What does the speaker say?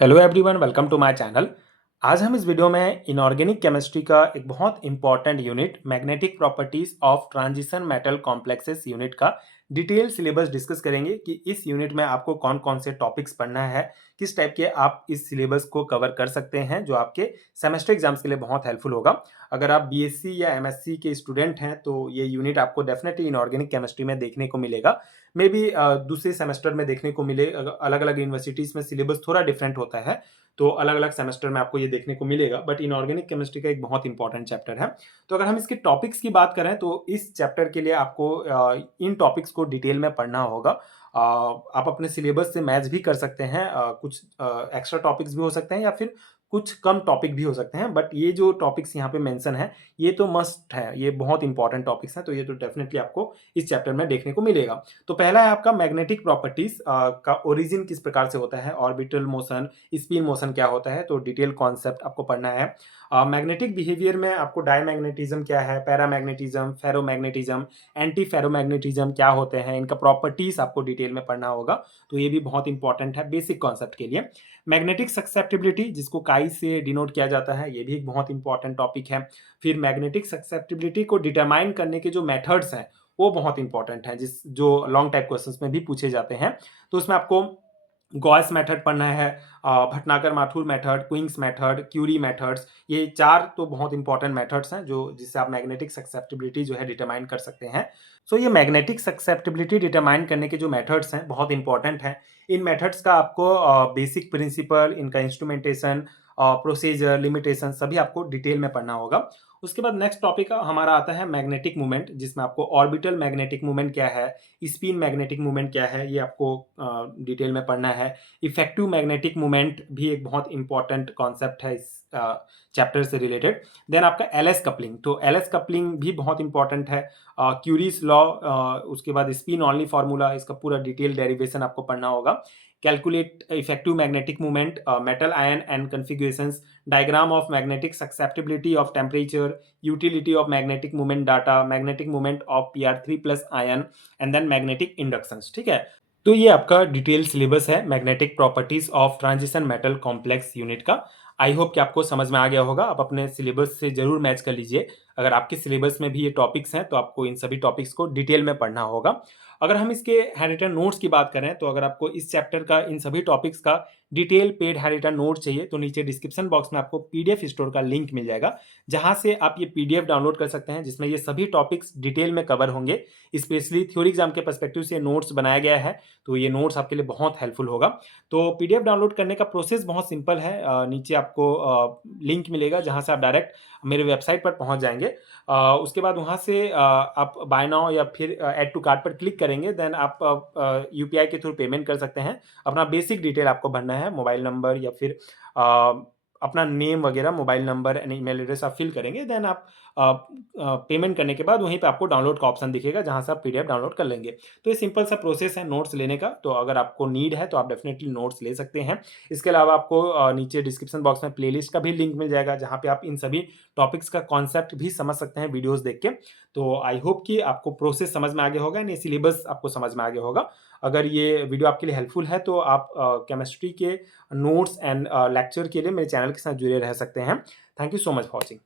Hello everyone, welcome to my channel. आज हम इस वीडियो में इनऑर्गेनिक केमिस्ट्री का एक बहुत important unit magnetic properties of transition metal complexes unit का डिटेल सिलेबस डिस्कस करेंगे कि इस यूनिट में आपको कौन कौन से टॉपिक्स पढ़ना है, किस टाइप के आप इस सिलेबस को कवर कर सकते हैं जो आपके सेमेस्टर एग्जाम्स के लिए बहुत हेल्पफुल होगा। अगर आप बीएससी या एमएससी के स्टूडेंट हैं तो ये यूनिट आपको डेफिनेटली इनऑर्गेनिक केमिस्ट्री में देखने को मिलेगा। मे बी दूसरे सेमेस्टर में देखने को मिले, अलग अलग यूनिवर्सिटीज़ में सिलेबस थोड़ा डिफरेंट होता है, तो अलग अलग सेमेस्टर में आपको ये देखने को मिलेगा, बट इनऑर्गेनिक केमिस्ट्री का एक बहुत इंपॉर्टेंट चैप्टर है। तो अगर हम इसके टॉपिक्स की बात करें तो इस चैप्टर के लिए आपको इन टॉपिक्स को डिटेल में पढ़ना होगा। आप अपने सिलेबस से मैच भी कर सकते हैं, कुछ एक्स्ट्रा टॉपिक्स भी हो सकते हैं या फिर कुछ कम टॉपिक भी हो सकते हैं, बट ये जो टॉपिक्स यहाँ पे मेंशन है ये तो मस्ट है, ये बहुत इंपॉर्टेंट टॉपिक्स हैं, तो ये तो डेफिनेटली आपको इस चैप्टर में देखने को मिलेगा। तो पहला है आपका मैग्नेटिक प्रॉपर्टीज का ओरिजिन किस प्रकार से होता है, ऑर्बिटल मोशन, स्पिन मोशन क्या होता है, तो डिटेल कॉन्सेप्ट आपको पढ़ना है। मैग्नेटिक बिहेवियर में आपको डायमैग्नेटिज्म क्या है, पैरामैग्नेटिज्म, फेरोमैग्नेटिज्म, एंटी फेरोमैग्नेटिज्म क्या होते हैं, इनका प्रॉपर्टीज आपको डिटेल में पढ़ना होगा। तो ये भी बहुत इंपॉर्टेंट है बेसिक कॉन्सेप्ट के लिए। मैग्नेटिक ससेप्टिबिलिटी जिसको काई से डिनोट किया जाता है, ये भी एक बहुत इंपॉर्टेंट टॉपिक है। फिर मैग्नेटिक ससेप्टिबिलिटी को डिटरमाइन करने के जो मेथड्स हैं वो बहुत इंपॉर्टेंट है, जिस जो लॉन्ग टाइप क्वेश्चंस में भी पूछे जाते हैं। तो उसमें आपको गॉस मेथड पढ़ना है, Bhatnagar Mathur method, Quincke's method, Curie methods, ये चार तो बहुत इंपॉर्टेंट मेथड्स हैं जो जिससे आप मैग्नेटिक ससेप्टिबिलिटी जो है डिटरमाइन कर सकते हैं। सो ये मैग्नेटिक ससेप्टिबिलिटी डिटरमाइन करने के जो मेथड्स हैं बहुत इंपॉर्टेंट हैं। इन मेथड्स का आपको बेसिक प्रिंसिपल, इनका इंस्ट्रूमेंटेशन, प्रोसीजर, लिमिटेशन सभी आपको डिटेल में पढ़ना होगा। उसके बाद नेक्स्ट टॉपिक हमारा आता है मैग्नेटिक मूवमेंट, जिसमें आपको ऑर्बिटल मैग्नेटिक मूवमेंट क्या है, स्पिन मैग्नेटिक मूवमेंट क्या है, ये आपको डिटेल में पढ़ना है। इफेक्टिव मैग्नेटिक मूवमेंट भी एक बहुत इंपॉर्टेंट कॉन्सेप्ट है इस चैप्टर से रिलेटेड। देन आपका एलएस कपलिंग, तो एलएस कपलिंग भी बहुत इंपॉर्टेंट है। क्यूरीज लॉ, उसके बाद स्पिन ऑनली फार्मूला, इसका पूरा डिटेल डेरिवेशन आपको पढ़ना होगा। Calculate effective magnetic movement, metal ion and configurations, diagram of magnetic susceptibility of temperature, utility of magnetic movement data, magnetic movement of Pr3+ ion and then magnetic inductions. ठीक है, तो ये आपका डिटेल सिलेबस है magnetic properties of transition metal complex unit का। I hope कि आपको समझ में आ गया होगा। आप अपने सिलेबस से जरूर मैच कर लीजिए। अगर आपके सिलेबस में भी ये टॉपिक्स हैं तो आपको इन सभी टॉपिक्स को डिटेल में पढ़ना होगा। अगर हम इसके हैंड रिटन नोट्स की बात करें तो अगर आपको इस चैप्टर का इन सभी टॉपिक्स का detail paid handwritten note चाहिए तो नीचे डिस्क्रिप्शन बॉक्स में आपको पीडीएफ स्टोर का लिंक मिल जाएगा, जहां से आप ये पीडीएफ डाउनलोड कर सकते हैं, जिसमें ये सभी टॉपिक्स डिटेल में कवर होंगे। स्पेशली थ्योरी एग्जाम के पर्सपेक्टिव से नोट्स बनाया गया है, तो ये नोट्स आपके लिए बहुत हेल्पफुल होगा। तो पीडीएफ डाउनलोड करने का प्रोसेस बहुत सिंपल है। नीचे आपको लिंक मिलेगा जहां से आप डायरेक्ट मेरे वेबसाइट पर पहुंच जाएंगे। उसके बाद वहां से आप बाय नाउ या फिर ऐड टू कार्ट पर क्लिक करेंगे, देन आप यूपीआई के थ्रू पेमेंट कर सकते हैं। अपना बेसिक डिटेल आपको भरना है, मोबाइल नंबर या फिर अपना नेम वगैरह, mobile number and email address आप फिल करेंगे। देन आप पेमेंट करने के बाद वहीं पे आपको डाउनलोड का ऑप्शन दिखेगा, जहां से आप पीडीएफ डाउनलोड कर लेंगे। तो ये सिंपल सा प्रोसेस है नोट्स लेने का। तो अगर आपको नीड है तो आप डेफिनेटली नोट्स ले सकते हैं। इसके अलावा आपको नीचे डिस्क्रिप्शन बॉक्स में प्लेलिस्ट का भी लिंक मिल जाएगा, जहां पे आप इन सभी टॉपिक्स का कॉन्सेप्ट भी समझ सकते हैं वीडियोस देख के। तो आई होप कि आपको प्रोसेस समझ में आ गया होगा, नहीं सिलेबस आपको समझ में आ गया होगा। अगर ये वीडियो आपके लिए हेल्पफुल है तो आप केमिस्ट्री के नोट्स एंड लेक्चर के लिए मेरे चैनल के साथ जुड़े रह सकते हैं। Thank you so much for watching.